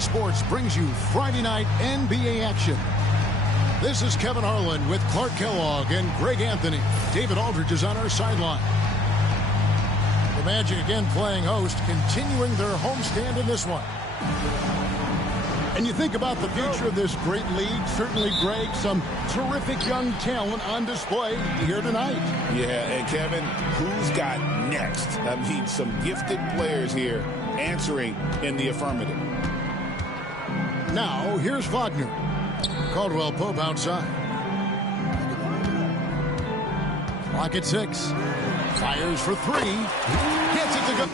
CBS Sports brings you Friday night NBA action. This is Kevin Harlan with Clark Kellogg and Greg Anthony. David Aldridge is on our sideline. The Magic again playing host, continuing their homestand in this one. And you think about the future of this great league, certainly, Greg, some terrific young talent on display here tonight. Yeah, and Kevin, who's got next? I mean, some gifted players here answering in the affirmative. Now, here's Wagner. Caldwell Pope outside. Clock at 6. Fires for 3. Gets it to go.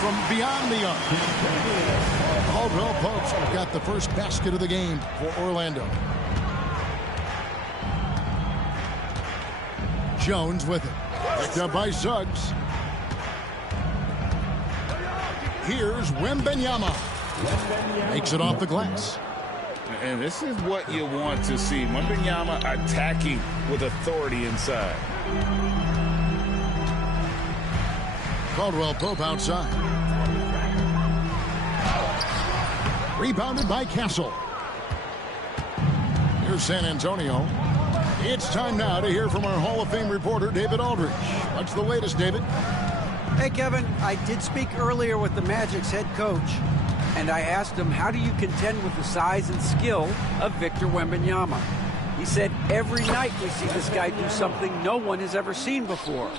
From beyond the arc. Caldwell Pope's got the first basket of the game for Orlando. Jones with it. Picked up by Suggs. Here's Wembanyama. Makes it off the glass. And this is what you want to see. Wembanyama attacking with authority inside. Caldwell Pope outside. Rebounded by Castle. Here's San Antonio. It's time now to hear from our Hall of Fame reporter, David Aldridge. What's the latest, David? Hey, Kevin. I did speak earlier with the Magic's head coach, and I asked him, how do you contend with the size and skill of Victor Wembanyama? He said, every night we see this guy do something no one has ever seen before.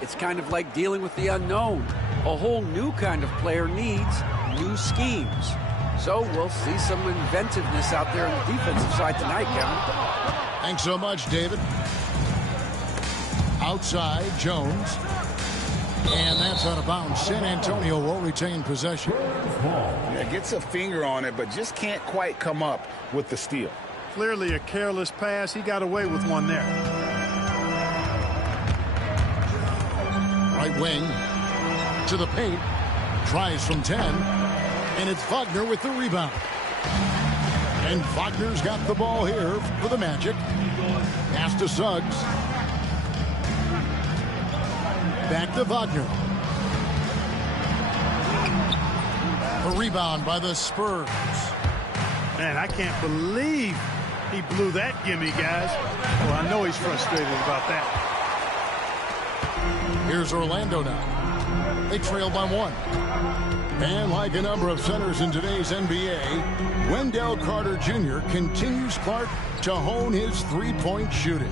It's kind of like dealing with the unknown. A whole new kind of player needs new schemes. So we'll see some inventiveness out there on the defensive side tonight, Kevin. Thanks so much, David. Outside, Jones. And that's out of bounds. San Antonio will retain possession. Yeah, gets a finger on it, but just can't quite come up with the steal. Clearly a careless pass. He got away with one there. Right wing to the paint. Tries from 10. And it's Wagner with the rebound. And Wagner's got the ball here for the Magic. Pass to Suggs. Back to Wagner. A rebound by the Spurs. Man, I can't believe he blew that gimme, guys. Well, I know he's frustrated about that. Here's Orlando now. They trail by 1. And like a number of centers in today's NBA, Wendell Carter Jr. continues, Clark, to hone his three-point shooting.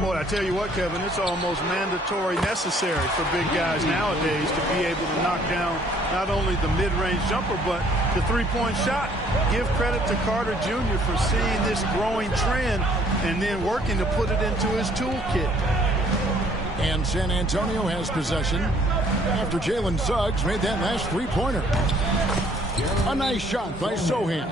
Boy, I tell you what, Kevin, it's almost mandatory necessary for big guys nowadays to be able to knock down not only the mid-range jumper, but the three-point shot. Give credit to Carter Jr. for seeing this growing trend and then working to put it into his toolkit. And San Antonio has possession after Jalen Suggs made that last three-pointer. A nice shot by Sohan.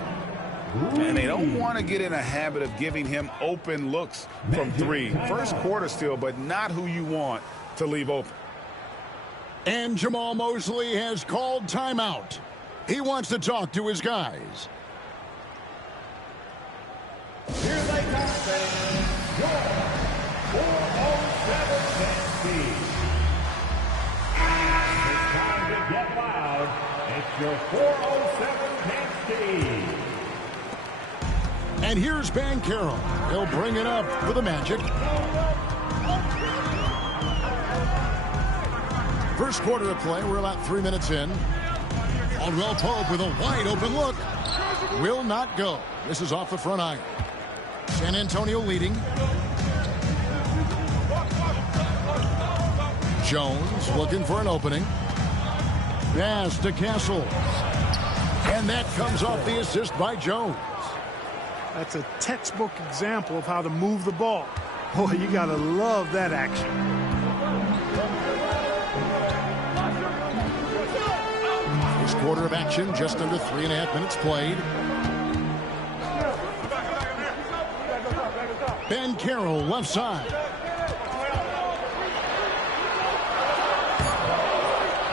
And they don't want to get in a habit of giving him open looks from 3. First quarter still, but not who you want to leave open. And Jamal Mosley has called timeout. He wants to talk to his guys. Here they come, your 407 team. It's time to get loud. It's your 407 team. And here's Banchero. He'll bring it up for the Magic. First quarter of play. We're about 3 minutes in. Caldwell Pope with a wide open look. Will not go. This is off the front iron. San Antonio leading. Jones looking for an opening. Pass to Castle. And that comes off the assist by Jones. That's a textbook example of how to move the ball. Boy, you got to love that action. First quarter of action, just under 3.5 minutes played. Ben Carroll, left side.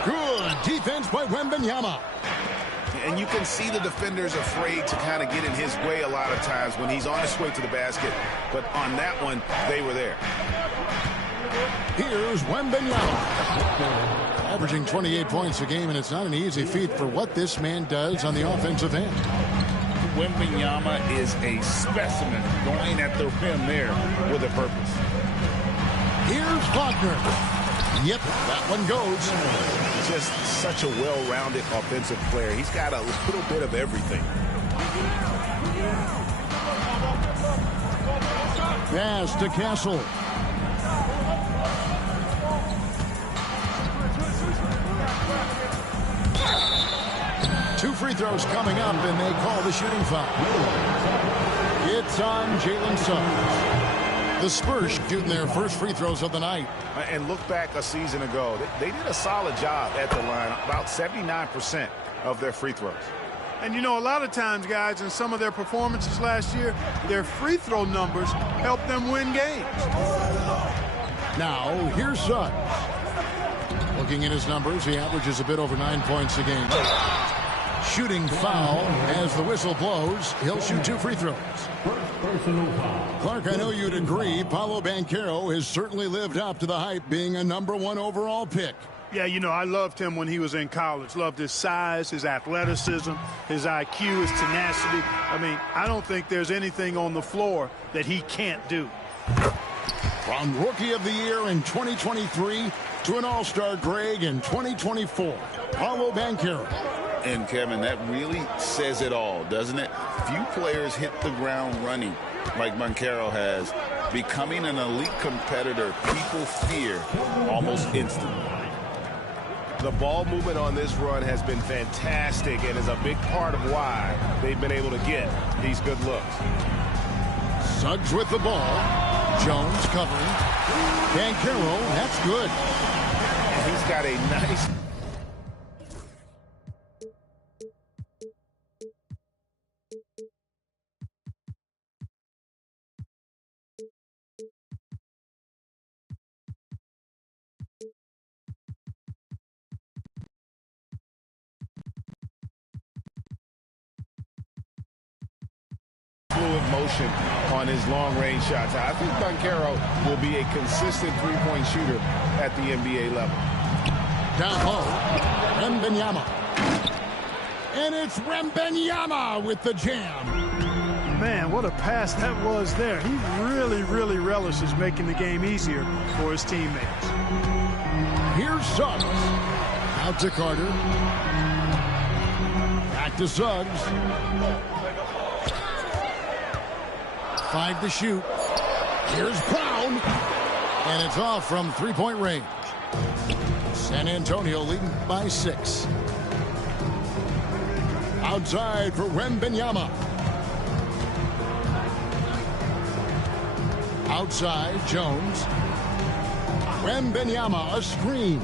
Good defense by Wembanyama. And you can see the defenders afraid to kind of get in his way a lot of times when he's on his way to the basket. But on that one, they were there. Here's Wembanyama. Averaging 28 points a game, and it's not an easy feat for what this man does on the offensive end. Wembanyama is a specimen going at the rim there with a purpose. Here's Wagner. Yep, that one goes. Just such a well-rounded offensive player. He's got a little bit of everything. Pass to Castle. Two free throws coming up, and they call the shooting foul. It's on Jalen Suggs. The Spurs shooting their first free throws of the night. And look back a season ago. They did a solid job at the line, about 79% of their free throws. And, you know, a lot of times, guys, in some of their performances last year, their free throw numbers helped them win games. Now, here's Suggs. Looking at his numbers, he averages a bit over 9 points a game. Shooting foul as the whistle blows. He'll shoot 2 free throws. Clark, I know you'd agree, Paolo Banchero has certainly lived up to the hype being a #1 overall pick. Yeah, you know, I loved him when he was in college. Loved his size, his athleticism, his IQ, his tenacity. I mean, I don't think there's anything on the floor that he can't do. From Rookie of the Year in 2023 to an All-Star Greg in 2024, Paolo Banchero. And, Kevin, that really says it all, doesn't it? Few players hit the ground running like Banchero has. Becoming an elite competitor, people fear almost instantly. The ball movement on this run has been fantastic and is a big part of why they've been able to get these good looks. Suggs with the ball. Jones covering. Banchero, that's good. And he's got a nice... motion on his long-range shots. I think Banchero will be a consistent three-point shooter at the NBA level. Down low, Wembanyama. And it's Wembanyama with the jam. Man, what a pass that was there. He really, really relishes making the game easier for his teammates. Here's Suggs. Out to Carter. Back to Suggs. 5 to shoot. Here's Brown. And it's off from three-point range. San Antonio leading by 6. Outside for Wembanyama. Outside, Jones. Wembanyama, a screen.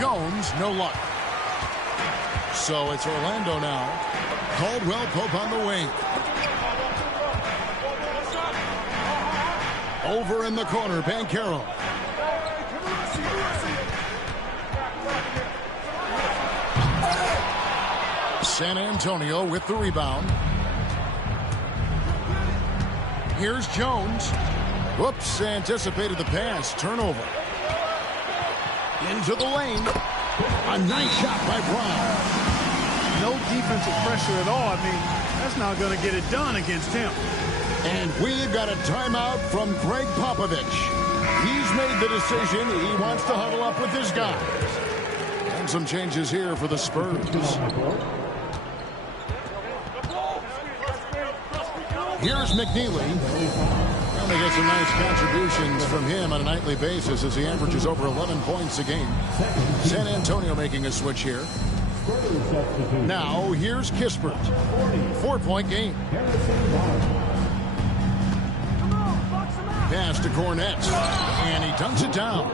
Jones, no luck. So it's Orlando now. Caldwell Pope on the wing. Over in the corner, Banchero. San Antonio with the rebound. Here's Jones. Whoops, anticipated the pass. Turnover. Into the lane. A nice shot by Brown. No defensive pressure at all. I mean, that's not going to get it done against him. And we've got a timeout from Greg Popovich. He's made the decision he wants to huddle up with his guys. And some changes here for the Spurs. Here's McNeely. Well, they get some nice contributions from him on a nightly basis as he averages over 11 points a game. San Antonio making a switch here. Now, here's Kispert. 4-point game. Pass to Cornette. And he dunks it down.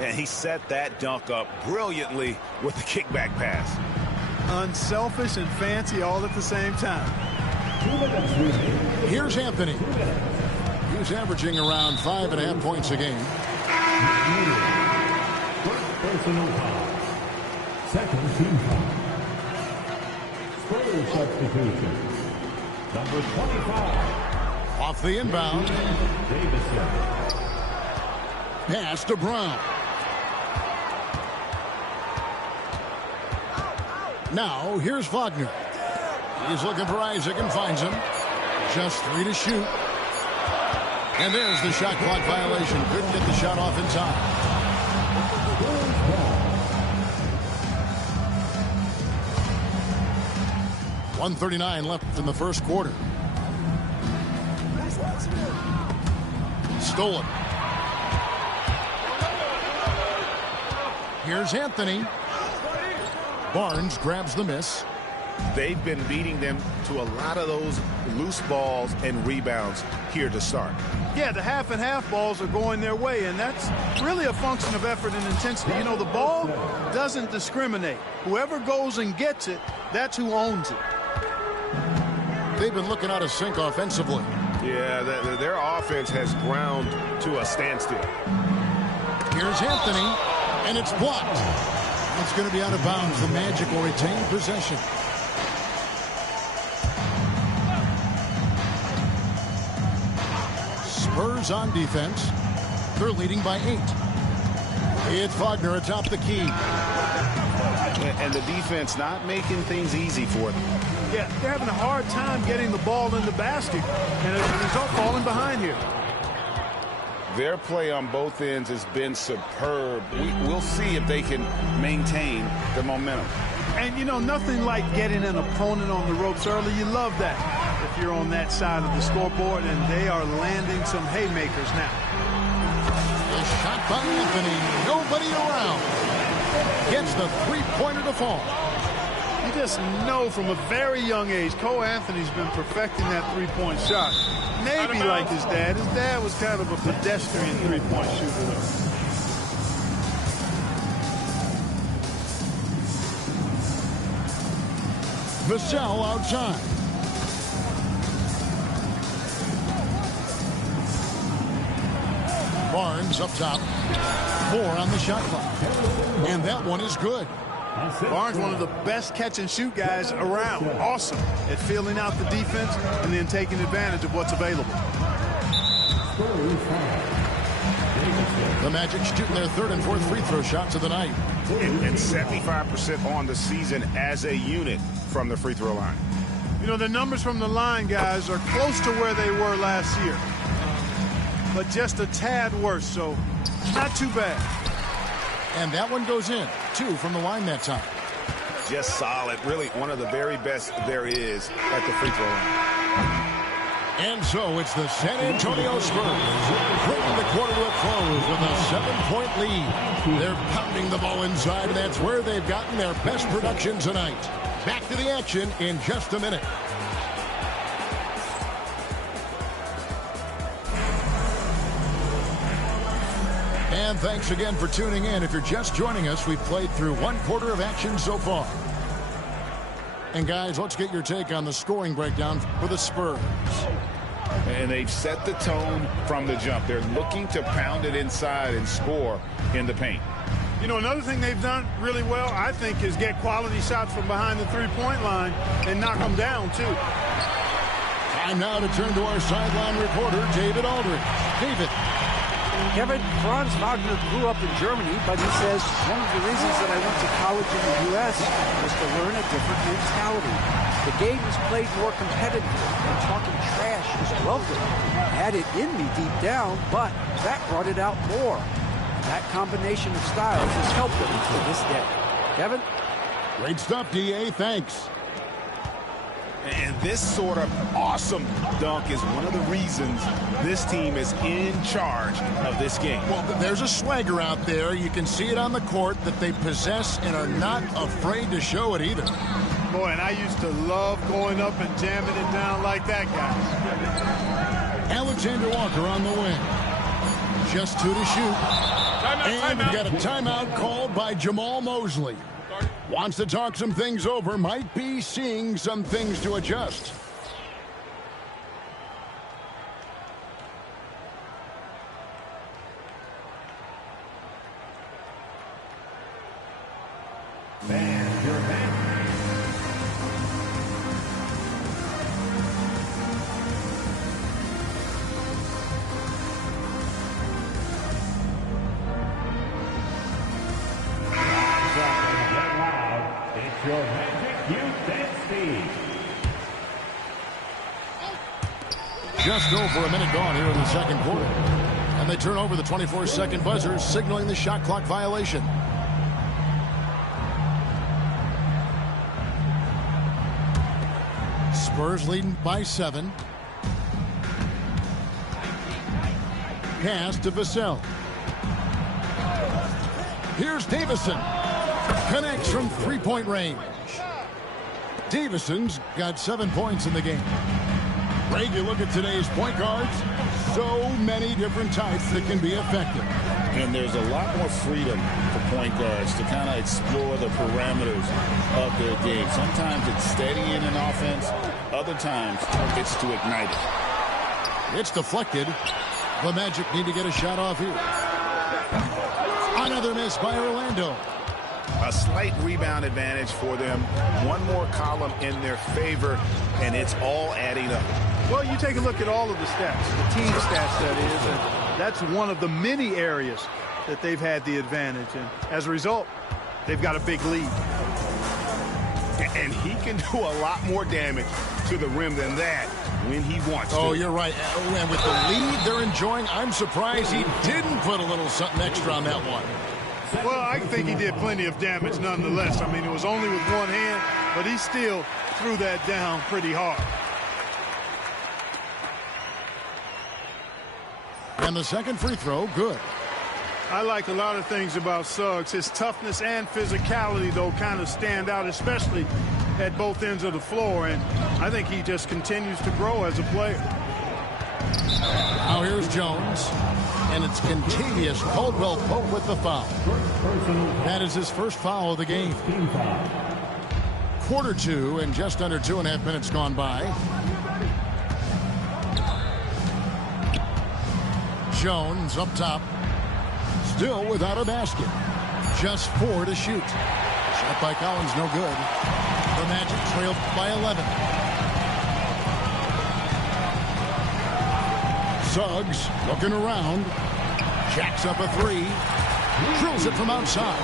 And he set that dunk up brilliantly with the kickback pass. Unselfish and fancy all at the same time. Here's Anthony. He's averaging around 5.5 points a game. Personal foul. Second team foul. Spurs substitution. Number 25. Off the inbound. Davison. Pass to Brown. Now, here's Wagner. He's looking for Isaac and finds him. Just 3 to shoot. And there's the shot clock violation. Couldn't get the shot off in time. .139 left in the first quarter. Stolen. Here's Anthony. Barnes grabs the miss. They've been beating them to a lot of those loose balls and rebounds here to start. Yeah, the half and half balls are going their way, and that's really a function of effort and intensity. You know, the ball doesn't discriminate. Whoever goes and gets it, that's who owns it. They've been looking out of sync offensively. Yeah, their offense has ground to a standstill. Here's Anthony, and it's blocked. It's going to be out of bounds. The Magic will retain possession. Spurs on defense. They're leading by 8. It's Wagner atop the key. And the defense not making things easy for them. Yeah, they're having a hard time getting the ball in the basket, and as a result, falling behind here. Their play on both ends has been superb. We'll see if they can maintain the momentum. And, you know, nothing like getting an opponent on the ropes early. You love that if you're on that side of the scoreboard, and they are landing some haymakers now. A shot by Anthony. Nobody around. Gets the three-pointer to fall. You just know from a very young age, Cole Anthony's been perfecting that three-point shot. Maybe like his dad. His dad was kind of a pedestrian three-point shooter, though. Vassell outside. Barnes up top. 4 on the shot clock. And that one is good. Barnes, one of the best catch-and-shoot guys around. Awesome at filling out the defense and then taking advantage of what's available. The Magic shooting their 3rd and 4th free throw shots of the night. And 75% on the season as a unit from the free throw line. You know, the numbers from the line, guys, are close to where they were last year. But just a tad worse, so not too bad. And that one goes in. 2 from the line that time. Just solid. Really one of the very best there is at the free throw line. And so it's the San Antonio Spurs bringing the quarter to a close with a 7-point lead. They're pounding the ball inside, and that's where they've gotten their best production tonight. Back to the action in just a minute. And thanks again for tuning in. If you're just joining us, we've played through 1 quarter of action so far. And guys, let's get your take on the scoring breakdown for the Spurs. And they've set the tone from the jump. They're looking to pound it inside and score in the paint. You know, another thing they've done really well, I think, is get quality shots from behind the three-point line and knock them down, too. Time now to turn to our sideline reporter, David Aldridge. David. Kevin, Franz Wagner grew up in Germany, but he says one of the reasons that I went to college in the U.S. was to learn a different mentality. The game is played more competitively, and talking trash is welcome. I had it in me deep down, but that brought it out more. That combination of styles has helped him to this day. Kevin? Great stuff, D.A. Thanks. And this sort of awesome dunk is one of the reasons this team is in charge of this game. Well, there's a swagger out there. You can see it on the court that they possess and are not afraid to show it either. Boy, and I used to love going up and jamming it down like that guy. Alexander Walker on the wing. Just 2 to shoot. And we got a timeout called by Jamal Mosley. Wants to talk some things over. Might be seeing some things to adjust. Your Magic HH. Just over a minute gone here in the second quarter. And they turn over the 24-second buzzer, signaling the shot clock violation. Spurs leading by 7. Pass to Vassell. Here's Davison. Connects from three-point range. Davison's got 7 points in the game. Greg, you look at today's point guards, so many different types that can be effective. And there's a lot more freedom for point guards to kind of explore the parameters of their game. Sometimes it's steadying an offense. Other times it's to ignite it. It's deflected. The Magic need to get a shot off here. Another miss by Orlando. A slight rebound advantage for them. One more column in their favor, and it's all adding up. Well, you take a look at all of the stats, the team stats, that is, and that's one of the many areas that they've had the advantage. And as a result, they've got a big lead. And he can do a lot more damage to the rim than that when he wants to. Oh, you're right. And with the lead they're enjoying, I'm surprised he didn't put a little something extra on that one. Well, I think he did plenty of damage nonetheless. I mean, it was only with one hand, but he still threw that down pretty hard. And the second free throw, good. I like a lot of things about Suggs. His toughness and physicality, though, kind of stand out, especially at both ends of the floor. And I think he just continues to grow as a player. Now here's Jones. And it's Contavious Caldwell-Pope with the foul. That is his first foul of the game. Quarter 2 and just under 2.5 minutes gone by. Jones up top. Still without a basket. Just 4 to shoot. Shot by Collins, no good. The Magic trailed by 11. Suggs looking around. Jacks up a 3. Drills it from outside.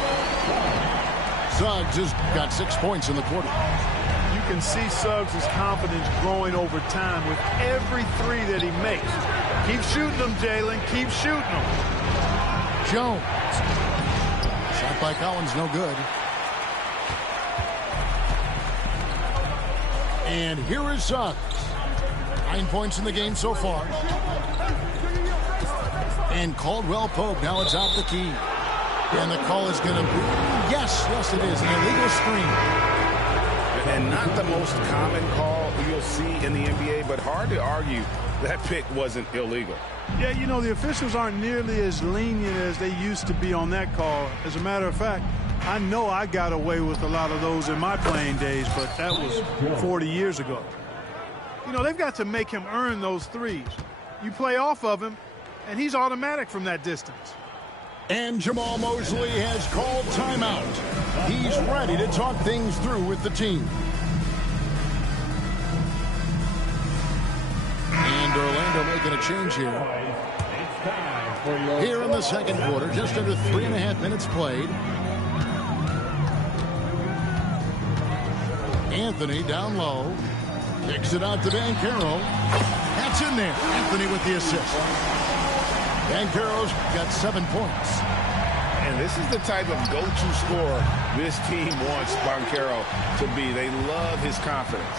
Suggs has got 6 points in the quarter. You can see Suggs' confidence growing over time with every 3 that he makes. Keep shooting them, Jalen. Keep shooting them. Jones. Shot by Collins, no good. And here is Suggs. 9 points in the game so far. And Caldwell-Pope, now it's out the key. And the call is going to be, yes, it is, an illegal screen. And not the most common call you'll see in the NBA, but hard to argue that pick wasn't illegal. Yeah, you know, the officials aren't nearly as lenient as they used to be on that call. As a matter of fact, I know I got away with a lot of those in my playing days, but that was 40 years ago. You know, they've got to make him earn those threes. You play off of him, and he's automatic from that distance. And Jamal Mosley has called timeout. He's ready to talk things through with the team. And Orlando making a change here. Here in the second quarter, just under 3.5 minutes played. Anthony down low. Kicks it out to Banchero. That's in there. Anthony with the assist. Banchero's got 7 points. And this is the type of go-to scorer this team wants Banchero to be. They love his confidence.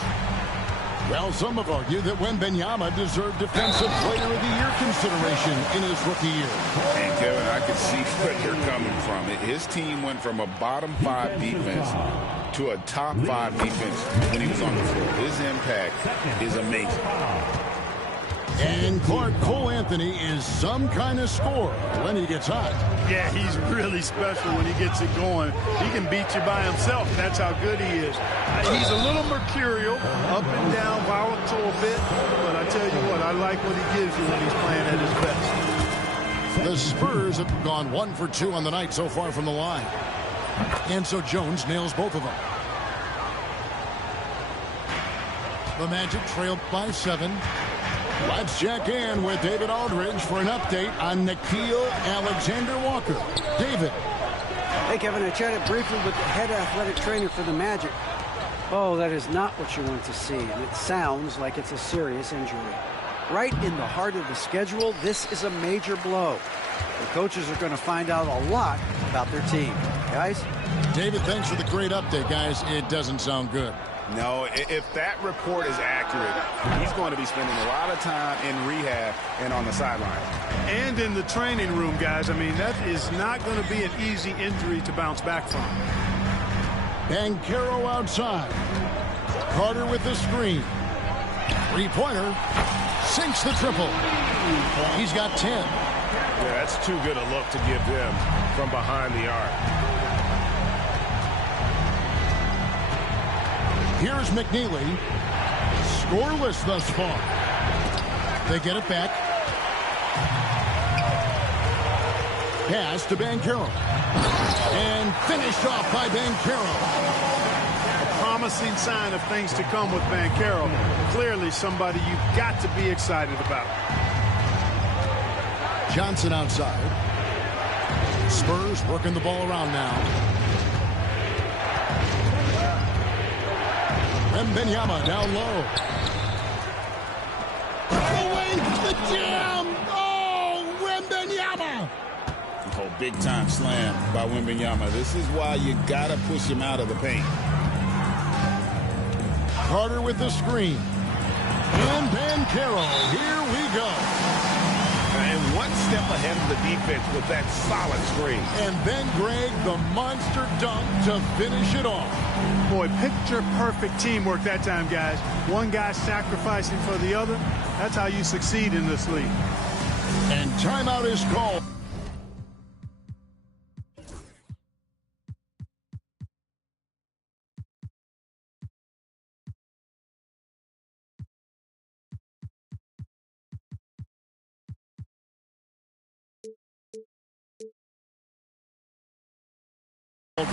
Well, some have argued that Wembanyama deserved Defensive Player of the Year consideration in his rookie year. And Kevin, I can see where you're coming from. His team went from a bottom 5 defense to a top 5 defense when he was on the floor. His impact is amazing. And Clark, Cole Anthony is some kind of scorer when he gets hot. Yeah, he's really special when he gets it going. He can beat you by himself. That's how good he is. He's a little mercurial, up and down, volatile a bit. But I tell you what, I like what he gives you when he's playing at his best. The Spurs have gone 1 for 2 on the night so far from the line. And so Jones nails both of them. The Magic trailed by 7. Let's check in with David Aldridge for an update on Nickeil Alexander-Walker. David. Hey, Kevin, I chatted briefly with the head athletic trainer for the Magic. Oh, that is not what you want to see, and it sounds like it's a serious injury. Right in the heart of the schedule, this is a major blow. The coaches are going to find out a lot about their team. Guys? David, thanks for the great update, guys. It doesn't sound good. No, if that report is accurate, he's going to be spending a lot of time in rehab and on the sidelines. And in the training room, guys. I mean, that is not going to be an easy injury to bounce back from. Banchero outside. Carter with the screen. Three-pointer. Sinks the triple. He's got 10. Yeah, that's too good a look to give them from behind the arc. Here's McNeely. Scoreless thus far. They get it back. Pass to Banchero. And finished off by Banchero. A promising sign of things to come with Banchero. Clearly somebody you've got to be excited about. Johnson outside. Spurs working the ball around now. Wembanyama down low. Away the jam. Oh, Wembanyama. Oh, big time slam by Wembanyama. This is why you gotta push him out of the paint. Carter with the screen. And Banchero. Here we go. And one step ahead of the defense with that solid screen. And then Greg, the monster dunk to finish it off. Boy, picture-perfect teamwork that time, guys. One guy sacrificing for the other. That's how you succeed in this league. And timeout is called.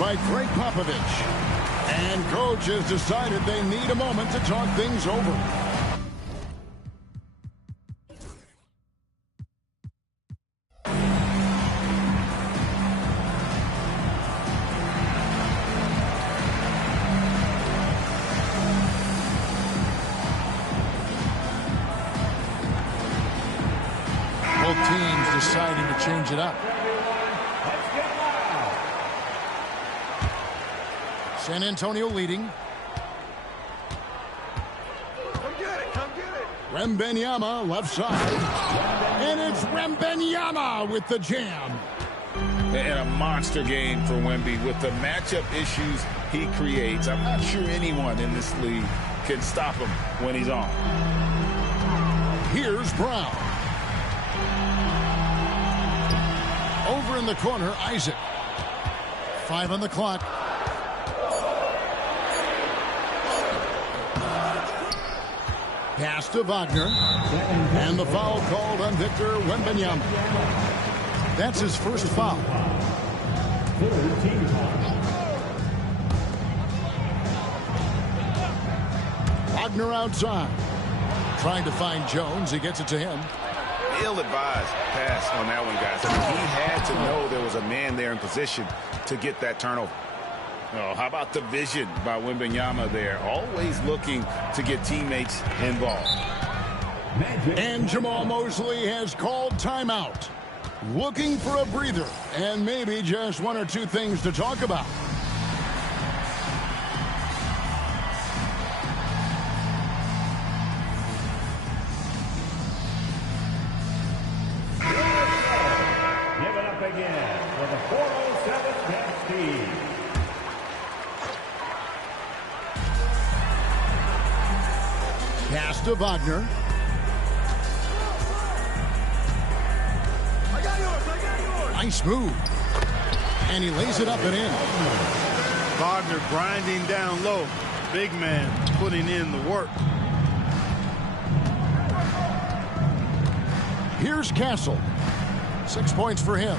By Greg Popovich. And coach has decided they need a moment to talk things over. Both teams deciding to change it up. San Antonio leading. Come get it, come get it. Wembanyama left side. And it's Wembanyama with the jam. And a monster game for Wemby with the matchup issues he creates. I'm not sure anyone in this league can stop him when he's on. Here's Brown. Over in the corner, Isaac. 5 on the clock. Pass to Wagner. And the foul called on Victor Wembanyama. That's his first foul. Wagner outside. Trying to find Jones. He gets it to him. Ill-advised pass on that one, guys. I mean, he had to know there was a man there in position to get that turnover. Oh, how about the vision by Wembanyama there? Always looking to get teammates involved. And Jamal Mosley has called timeout. looking for a breather and maybe just one or two things to talk about. Give it up again for the 407 Nasty. Pass to Wagner. Nice move. And he lays it up and in. Wagner grinding down low. Big man putting in the work. Here's Castle. 6 points for him.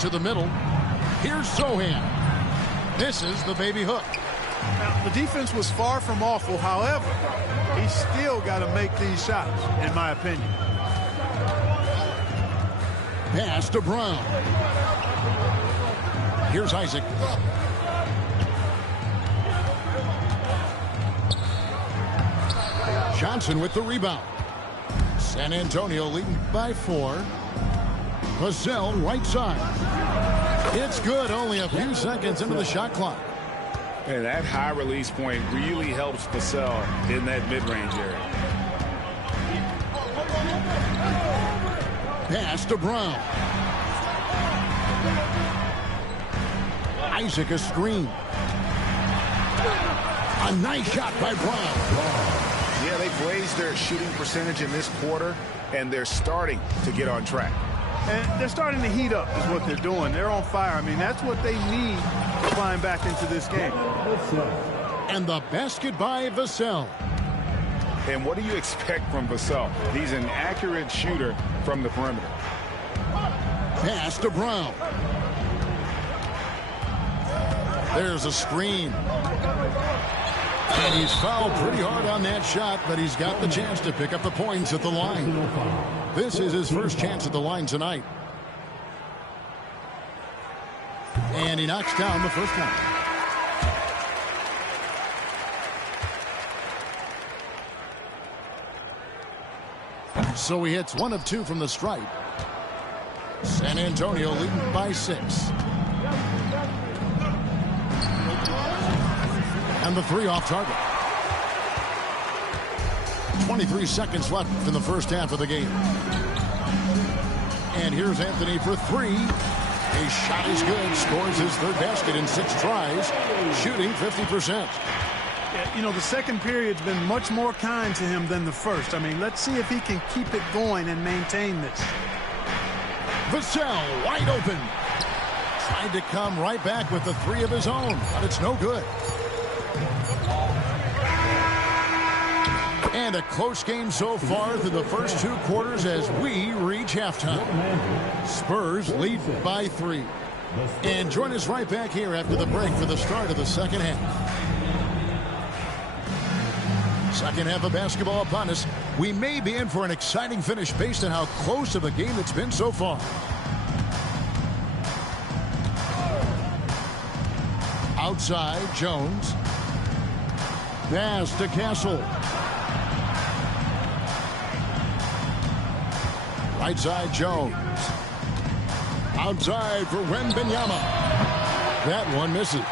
To the middle. Here's Sohan. This is the baby hook. Now, the defense was far from awful. However, he's still got to make these shots, in my opinion. Pass to Brown. Here's Isaac. Johnson with the rebound. San Antonio leading by 4. Vassell right side. It's good, only a few seconds into the shot clock. And that high release point really helps Vassell in that mid-range area. Pass to Brown. Isaac a screen. A nice shot by Brown. Yeah, they've raised their shooting percentage in this quarter, and they're starting to get on track. And they're starting to heat up is what they're doing. They're on fire. I mean, that's what they need to climb back into this game. And the basket by Vassell. And what do you expect from Vassell? He's an accurate shooter from the perimeter. Pass to Brown. There's a screen. And he's fouled pretty hard on that shot, but he's got the chance to pick up the points at the line. This is his first chance at the line tonight. And he knocks down the first one. So he hits 1 of 2 from the stripe. San Antonio leading by 6. And the 3 off target. 23 seconds left in the first half of the game. And here's Anthony for 3. His shot is good. Scores his 3rd basket in 6 tries. Shooting 50%. Yeah, you know, the second period's been much more kind to him than the first. I mean, let's see if he can keep it going and maintain this. Vassell wide open. Tried to come right back with the 3 of his own, but it's no good. And a close game so far through the first 2 quarters as we reach halftime. Spurs lead by 3. And join us right back here after the break for the start of the second half. Second half of basketball upon us. We may be in for an exciting finish based on how close of a game it's been so far. Outside, Jones. Pass to Castle. Right side, Jones. Outside for Wembanyama. That one misses.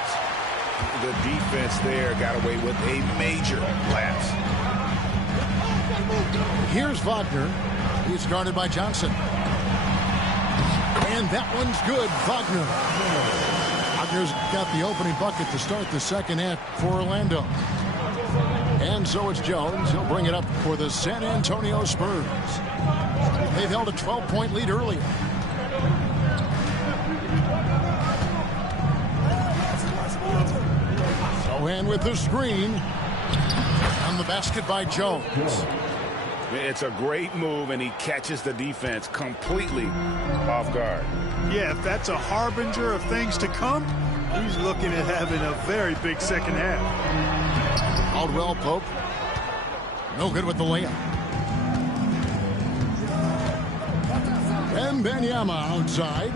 The defense there got away with a major lapse. Here's Wagner. He's guarded by Johnson. And that one's good. Wagner. Wagner's got the opening bucket to start the second half for Orlando. And so it's Jones. He'll bring it up for the San Antonio Spurs. They've held a 12-point lead earlier. Sohan with the screen. On the basket by Jones. It's a great move, and he catches the defense completely off guard. Yeah, if that's a harbinger of things to come, he's looking at having a very big second half. Caldwell Pope. No good with the layup. Wembanyama outside.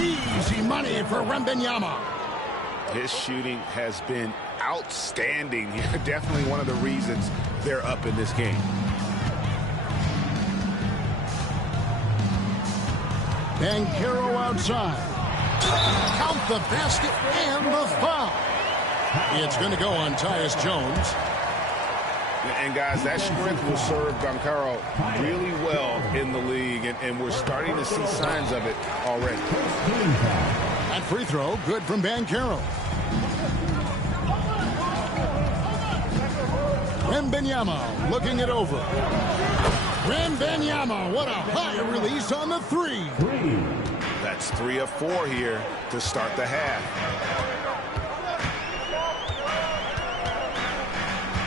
Easy money for Wembanyama. His shooting has been outstanding. Definitely one of the reasons they're up in this game. Banchero outside. Count the basket and the foul. It's going to go on Tyus Jones. And, guys, that strength will serve Banchero really well in the league, and we're starting to see signs of it already. That free throw, good from Banchero. Wembanyama looking it over. Wembanyama, what a high release on the three. That's 3 of 4 here to start the half.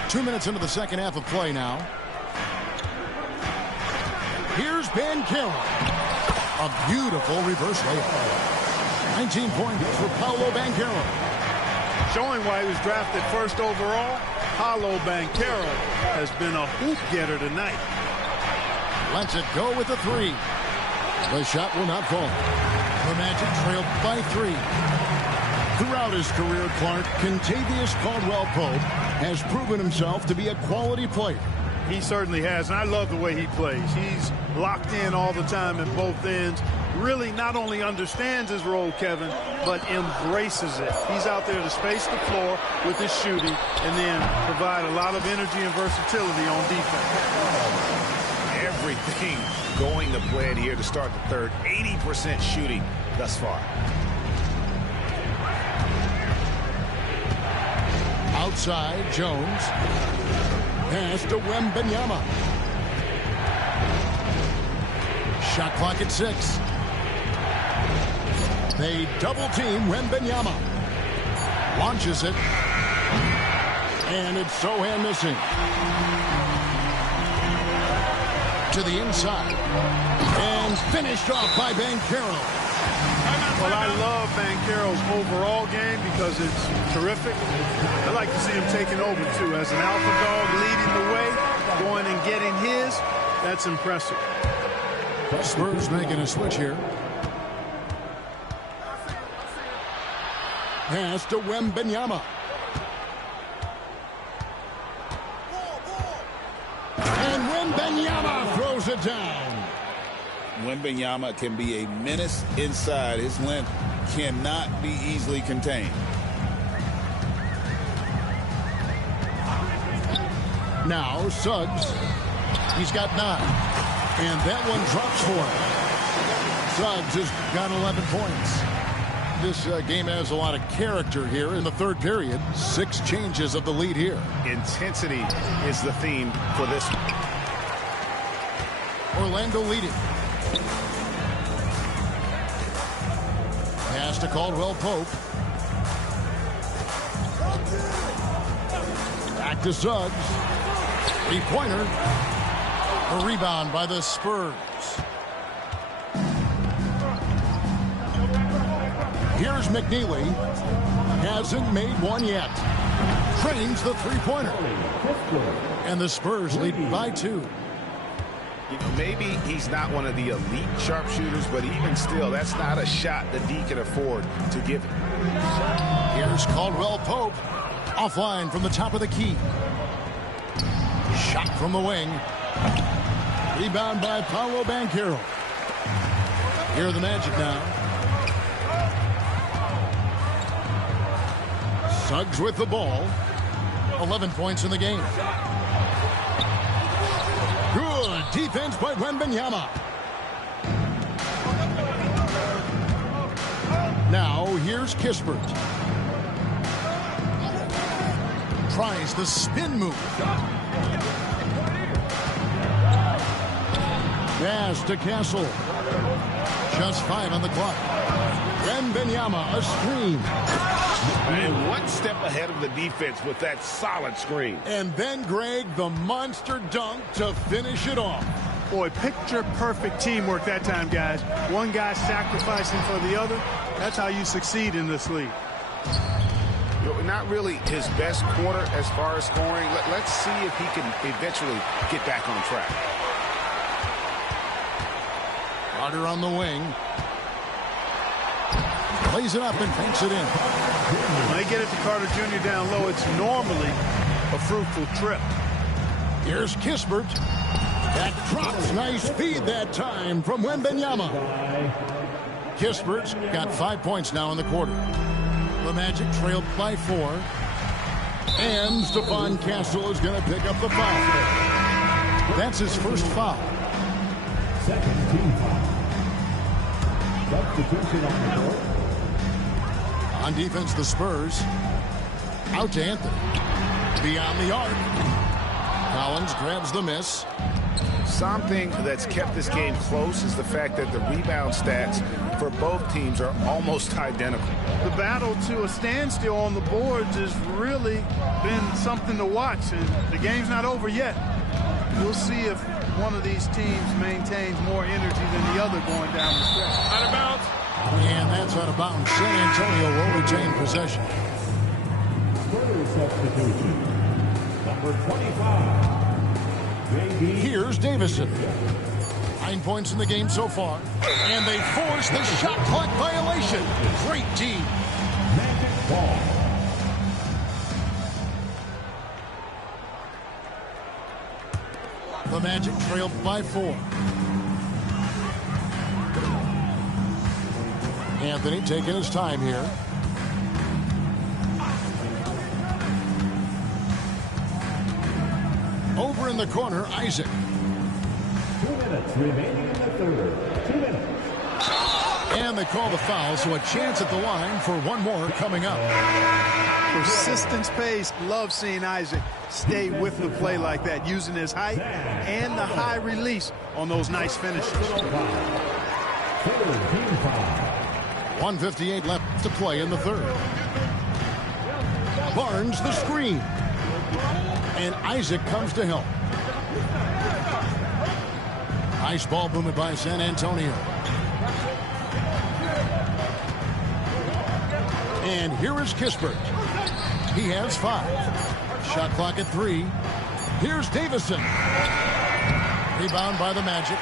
2 minutes into the second half of play now. Here's Banchero. A beautiful reverse layup. 19 points for Paolo Banchero. Showing why he was drafted first overall, Paolo Banchero has been a hoop getter tonight. Lets it go with the three. The shot will not fall. The Magic trailed by 3. Throughout his career, Clark, Kentavious Caldwell-Pope has proven himself to be a quality player. He certainly has, and I love the way he plays. He's locked in all the time at both ends. Really not only understands his role, Kevin, but embraces it. He's out there to space the floor with his shooting and then provide a lot of energy and versatility on defense. Everything going to plan here to start the third. 80% shooting thus far. Outside, Jones. Pass to Wembanyama. Shot clock at 6. They double team Wembanyama. Launches it. And it's Sohan missing. To the inside. And finished off by Banchero. Well, I love Banchero's overall game because it's terrific. I like to see him taking over, too. As an alpha dog leading the way, going and getting his, that's impressive. Spurs making a switch here. Pass to Wembanyama. And Wembanyama throws it down. Wembanyama can be a menace inside. His length cannot be easily contained. Now Suggs. He's got 9. And that one drops for him. Suggs has got 11 points. This game has a lot of character here in the third period. 6 changes of the lead here. Intensity is the theme for this. Orlando leading. Pass to Caldwell-Pope. Back to Suggs. 3-pointer. A rebound by the Spurs. Here's McNeely. Hasn't made one yet. Trains the 3-pointer. And the Spurs lead by 2. Maybe he's not one of the elite sharpshooters, but even still, that's not a shot that D can afford to give him. Here's Caldwell-Pope. Offline from the top of the key. Shot from the wing. Rebound by Paolo Banchero. Here are the Magic now. Suggs with the ball. 11 points in the game. Good defense by Wembanyama. Now here's Kispert. Tries the spin move. Pass to Castle. Just 5 on the clock. Wembanyama, a screen. And one step ahead of the defense with that solid screen. And then, Greg, the monster dunk to finish it off. Boy, picture perfect teamwork that time, guys. One guy sacrificing for the other. That's how you succeed in this league. Not really his best quarter as far as scoring. Let's see if he can eventually get back on track. Carter on the wing. Lays it up and banks it in. When they get it to Carter Jr. down low, it's normally a fruitful trip. Here's Kispert. That drops. Nice feed that time from Wembanyama. Kispert's got 5 points now in the quarter. The Magic trailed by 4. And Stephon Castle is going to pick up the foul. That's his first foul. Second team foul. Substitution on the court. On defense, the Spurs. Out to Anthony. Beyond the arc. Collins grabs the miss. Something that's kept this game close is the fact that the rebound stats for both teams are almost identical. The battle to a standstill on the boards has really been something to watch, and the game's not over yet. We'll see if one of these teams maintains more energy than the other going down the stretch. Out of bounds. And that's out of bounds. San Antonio will retain possession. Further substitution. Number 25. Here's Davison. 9 points in the game so far. And they force the shot clock violation. Great team. Magic ball. The Magic trailed by 4. Anthony taking his time here. Over in the corner, Isaac. 2 minutes remaining in the third. 2 minutes. And they call the foul, so a chance at the line for one more coming up. Persistence pays. Love seeing Isaac stay with the play like that, using his height and the high release on those nice finishes. 1:58 left to play in the third. Barnes the screen. And Isaac comes to help. Nice ball movement by San Antonio. And here is Kispert. He has 5. Shot clock at 3. Here's Davison. Rebound by the Magic.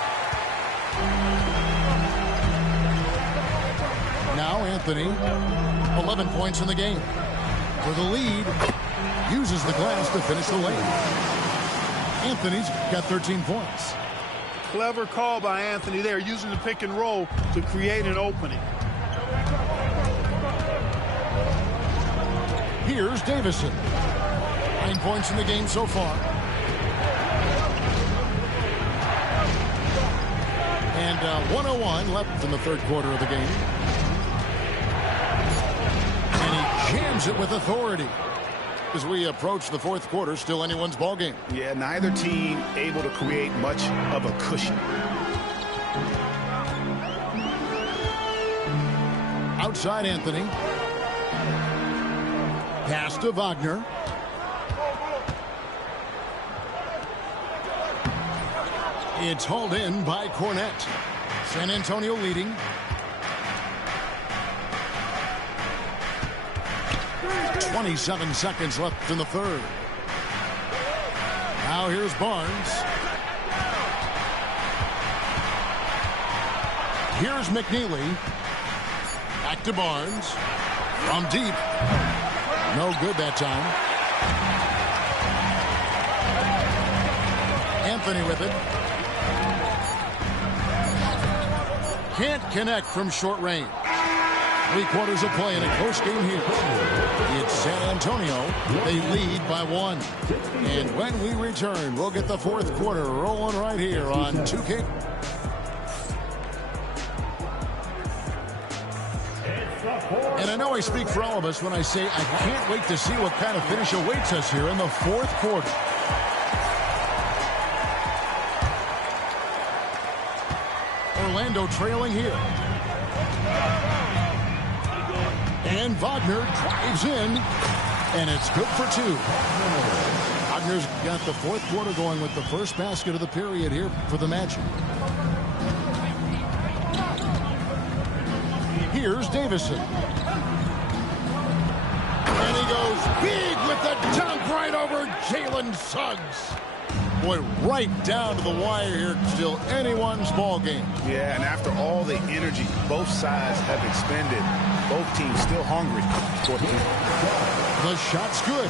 Now Anthony. 11 points in the game. For the lead. Uses the glass to finish the lane. Anthony's got 13 points. Clever call by Anthony there, using the pick and roll to create an opening. Here's Davison. 9 points in the game so far. And 1:01 left in the third quarter of the game. And he jams it with authority. As we approach the fourth quarter, still anyone's ball game. Yeah, neither team able to create much of a cushion. Outside Anthony. Pass to Wagner. It's hauled in by Cornette. San Antonio leading. .27 seconds left in the third. Now here's Barnes. Here's McNeely. Back to Barnes. From deep. No good that time. Anthony with it. Can't connect from short range. 3 quarters of play in a close game here. It's San Antonio. They lead by 1. And when we return, we'll get the fourth quarter rolling right here on 2K. And I know I speak for all of us when I say I can't wait to see what kind of finish awaits us here in the fourth quarter. Orlando trailing here. And Wagner drives in, and it's good for 2. Wagner's got the fourth quarter going with the first basket of the period here for the Magic. Here's Davison. And he goes big with the dunk right over Jalen Suggs. Boy, right down to the wire here. Still anyone's ball game. Yeah, and after all the energy both sides have expended, both teams still hungry for The shot's good.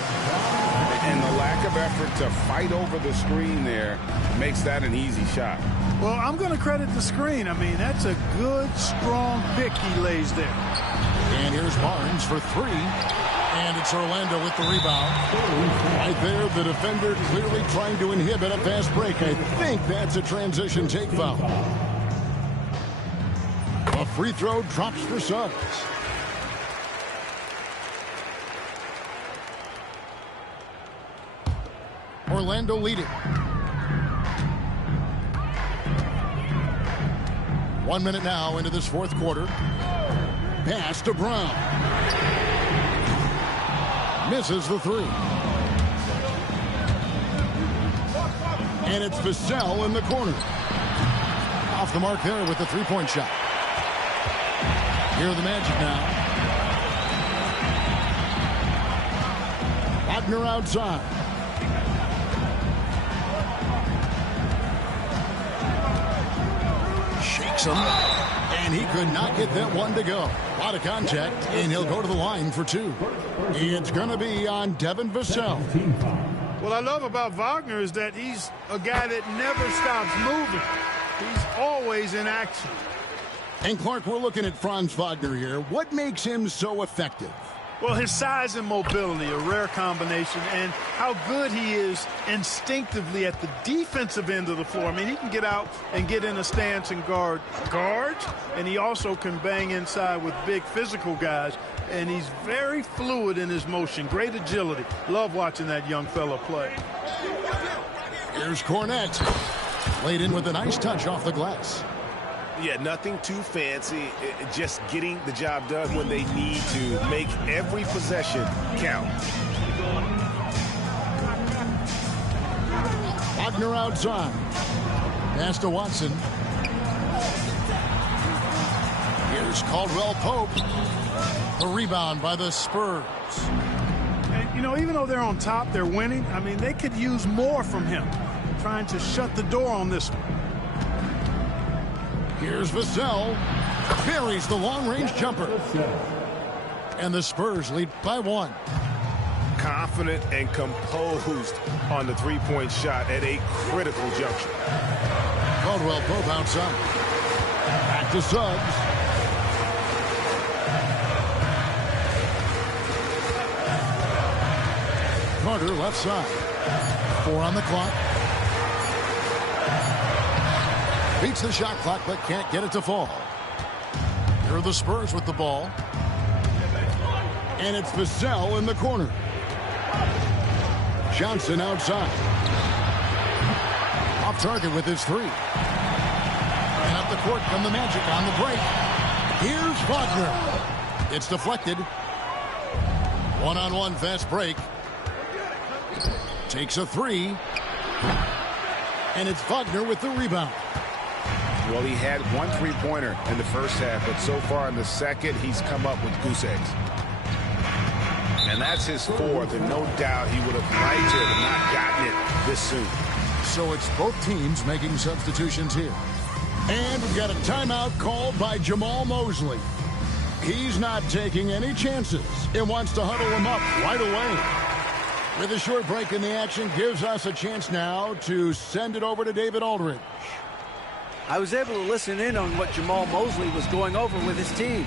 And the lack of effort to fight over the screen there makes that an easy shot. Well, I'm going to credit the screen. I mean, that's a good, strong pick he lays there. And here's Barnes for three. And it's Orlando with the rebound. Right there, the defender clearly trying to inhibit a fast break. I think that's a transition take foul. A free throw drops for Suggs. Orlando leading. 1 minute now into this fourth quarter. Pass to Brown. Misses the three. And it's Vassell in the corner. Off the mark there with the three-point shot. Here are the Magic now. Wagner outside. Shakes him. And he could not get that one to go. A lot of contact, and he'll go to the line for two. It's going to be on Devin Vassell. What I love about Wagner is that he's a guy that never stops moving. He's always in action. And Clark, we're looking at Franz Wagner here. What makes him so effective? Well, his size and mobility, a rare combination, and how good he is instinctively at the defensive end of the floor. I mean, he can get out and get in a stance and guard guards, and he also can bang inside with big physical guys, and he's very fluid in his motion, great agility. Love watching that young fella play. Here's Cornette. Laid in with a nice touch off the glass. Yeah, nothing too fancy, just getting the job done when they need to. Make every possession count. Wagner outside. Pass to Watson. Here's Caldwell Pope. The rebound by the Spurs. And, you know, even though they're on top, they're winning. I mean, they could use more from him. Trying to shut the door on this one. Here's Vassell. Buries the long-range jumper. And the Spurs lead by one. Confident and composed on the three-point shot at a critical juncture. Caldwell Pope outside. Back to Suggs. Carter left side. 4 on the clock. Beats the shot clock, but can't get it to fall. Here are the Spurs with the ball. And it's Vassell in the corner. Johnson outside. Off target with his three. And up the court from the Magic on the break. Here's Wagner. It's deflected. One-on-one fast break. Takes a three. And it's Wagner with the rebound. Well, he had one three-pointer in the first half, but so far in the second, he's come up with goose eggs. And that's his fourth, and no doubt he would have liked to have not gotten it this soon. So it's both teams making substitutions here. And we've got a timeout called by Jamal Mosley. He's not taking any chances and wants to huddle him up right away. With a short break in the action, gives us a chance now to send it over to David Aldridge. I was able to listen in on what Jamal Mosley was going over with his team.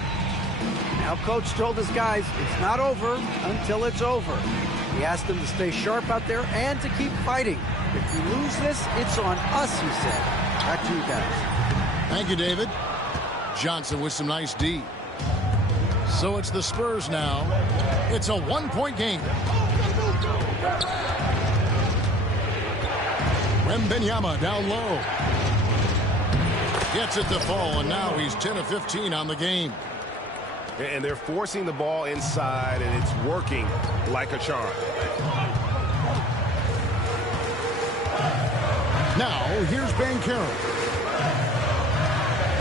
Now, Coach told his guys it's not over until it's over. He asked them to stay sharp out there and to keep fighting. If you lose this, it's on us, he said. Back to you guys. Thank you, David. Johnson with some nice D. So it's the Spurs now. It's a one-point game. Wembanyama down low. Gets it to fall, and now he's 10 of 15 on the game. And they're forcing the ball inside, and it's working like a charm. Now, here's Banchero.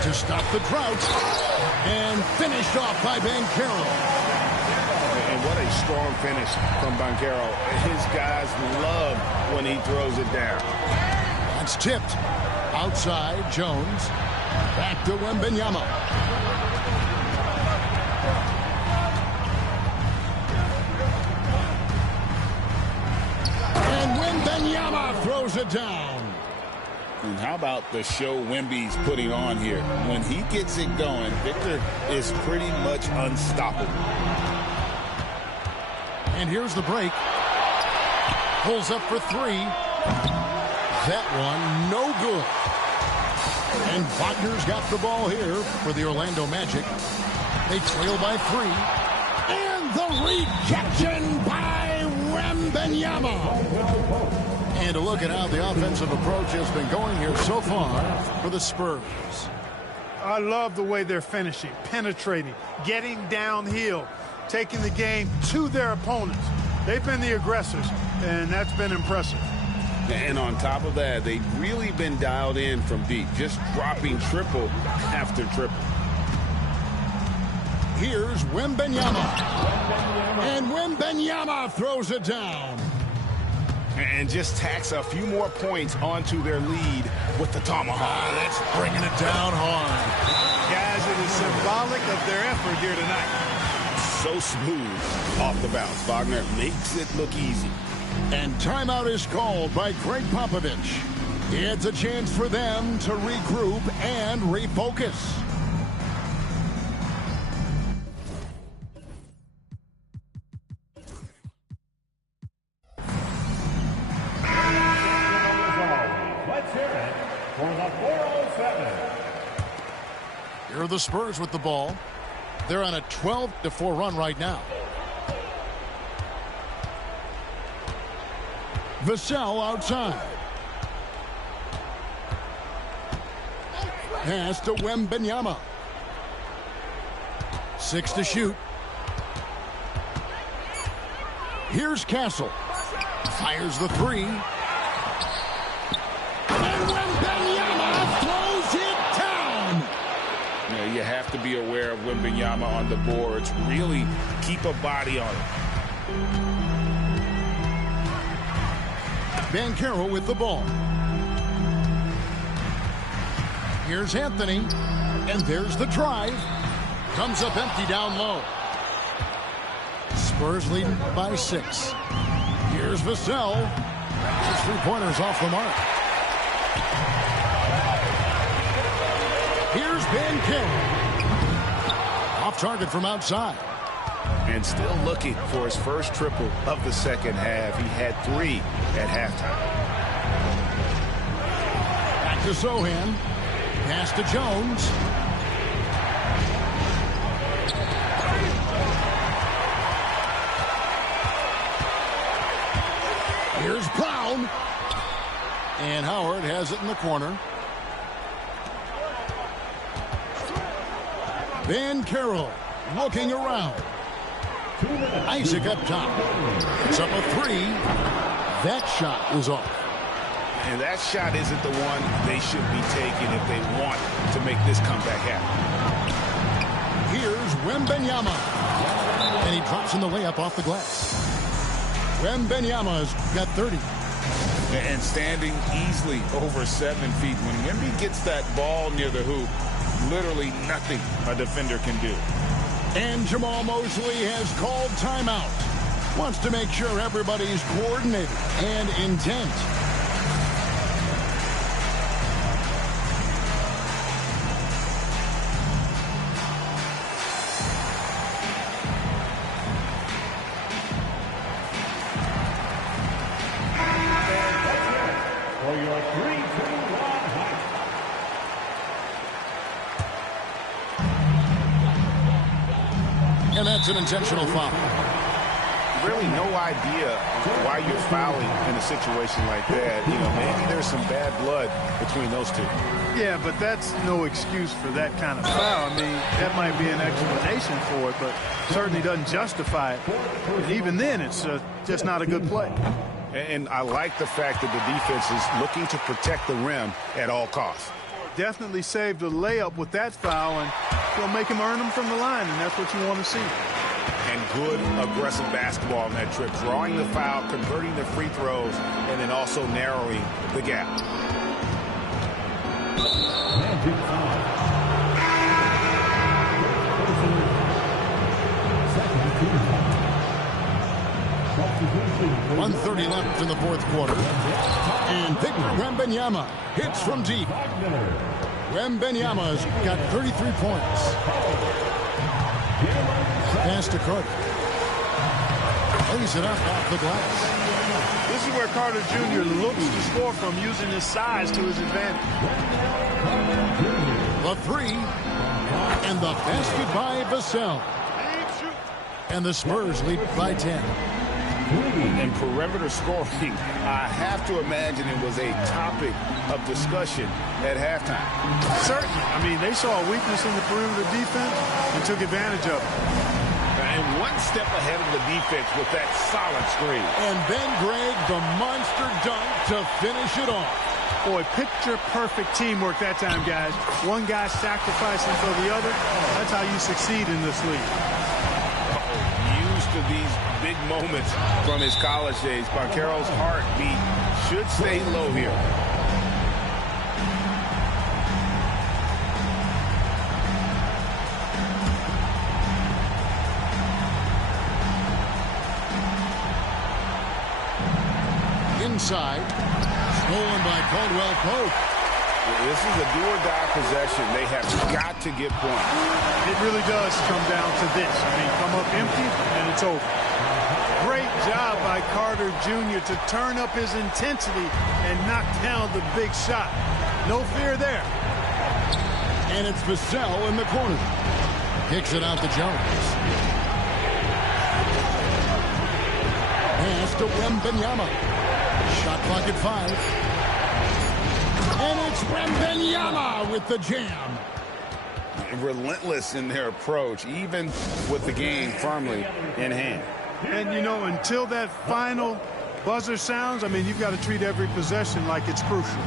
To stop the drought. And finished off by Banchero. And what a strong finish from Banchero. His guys love when he throws it down. That's tipped. Outside, Jones. Back to Wembanyama. And Wembanyama throws it down. And how about the show Wemby's putting on here? When he gets it going, Victor is pretty much unstoppable. And here's the break. Pulls up for three. That one, no good. And Wagner's got the ball here for the Orlando Magic. They trail by three. And the rejection by Wembanyama. And a look at how the offensive approach has been going here so far for the Spurs. I love the way they're finishing, penetrating, getting downhill, taking the game to their opponents. They've been the aggressors, and that's been impressive. And on top of that, they've really been dialed in from deep, just dropping triple after triple. Here's Wembanyama. And Wembanyama throws it down. And just tacks a few more points onto their lead with the tomahawk. That's bringing it down hard. Guys, it is symbolic of their effort here tonight. So smooth off the bounce. Wagner makes it look easy. And timeout is called by Greg Popovich. It's a chance for them to regroup and refocus. Let's hear it for the 407. Here are the Spurs with the ball. They're on a 12-4 run right now. Vassell outside. Pass to Wembanyama. 6 to shoot. Here's Castle. Fires the three. And Wembanyama throws it down. You know, you have to be aware of Wembanyama on the boards. Really keep a body on it. Banchero with the ball. Here's Anthony. And there's the drive. Comes up empty down low. Spurs leading by 6. Here's Vassell. His three-pointers off the mark. Here's Banchero. Off target from outside. And still looking for his first triple of the second half. He had 3 at halftime. Back to Sohan. Pass to Jones. Here's Brown. And Howard has it in the corner. Banchero looking around. Isaac up top. It's up a 3. That shot is off. And that shot isn't the one they should be taking if they want to make this comeback happen. Here's Wembanyama. And he drops in the layup off the glass. Wembanyama's got 30. And standing easily over 7 feet. When Wemby gets that ball near the hoop, literally nothing a defender can do. And Jamal Mosley has called timeout. Wants to make sure everybody's coordinated and intent. For your 3-2-1 hike. And that's an intentional foul. Really no idea why you're fouling in a situation like that. You know, maybe there's some bad blood between those two. Yeah, but that's no excuse for that kind of foul. I mean, that might be an explanation for it, but certainly doesn't justify it. And even then, it's just not a good play. And I like the fact that the defense is looking to protect the rim at all costs. Definitely saved a layup with that foul, and it'll make him earn them from the line, and that's what you want to see. And good aggressive basketball on that trip. Drawing the foul, converting the free throws, and then also narrowing the gap. Magic foul. 1:30 left in the fourth quarter. And Victor Wembanyama hits from deep. Wembanyama's got 33 points. Pass to Cook. Lays it up off the glass. This is where Carter Jr. looks to score from, using his size to his advantage. The three. And the basket by Vassell. And the Spurs lead by 10. And perimeter scoring, I have to imagine it was a topic of discussion at halftime. Certainly. I mean, they saw a weakness in the perimeter defense and took advantage of it. And one step ahead of the defense with that solid screen. And then, Greg, the monster dunk to finish it off. Boy, picture-perfect teamwork that time, guys. One guy sacrificing for the other. That's how you succeed in this league. Used to these big moments from his college days. Banchero's heartbeat should stay low here. Inside, stolen by Caldwell Pope. This is a do-or-die possession. They have got to get points. It really does come down to this. I mean, come up empty, and it's over. Great job by Carter Jr. to turn up his intensity and knock down the big shot. No fear there. And it's Vassell in the corner. Kicks it out to Jones. Pass to Wembanyama. Shot clock at 5. And it's Wembanyama with the jam. Relentless in their approach, even with the game firmly in hand. And, you know, until that final buzzer sounds, I mean, you've got to treat every possession like it's crucial.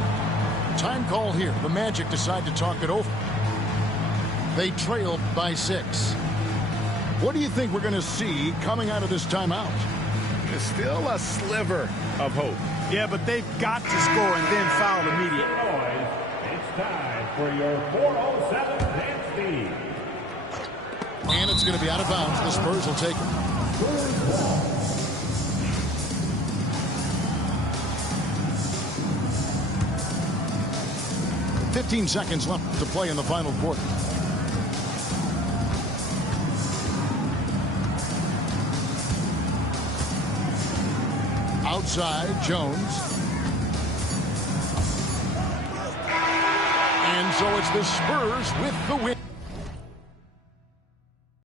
Time call here. The Magic decide to talk it over. They trail by 6. What do you think we're going to see coming out of this timeout? There's still a sliver of hope. Yeah, but they've got to score and then foul immediately. It's time for your 407 dance feed. And it's going to be out of bounds. The Spurs will take it. 15 seconds left to play in the final quarter. Outside, Jones. And so it's the Spurs with the win.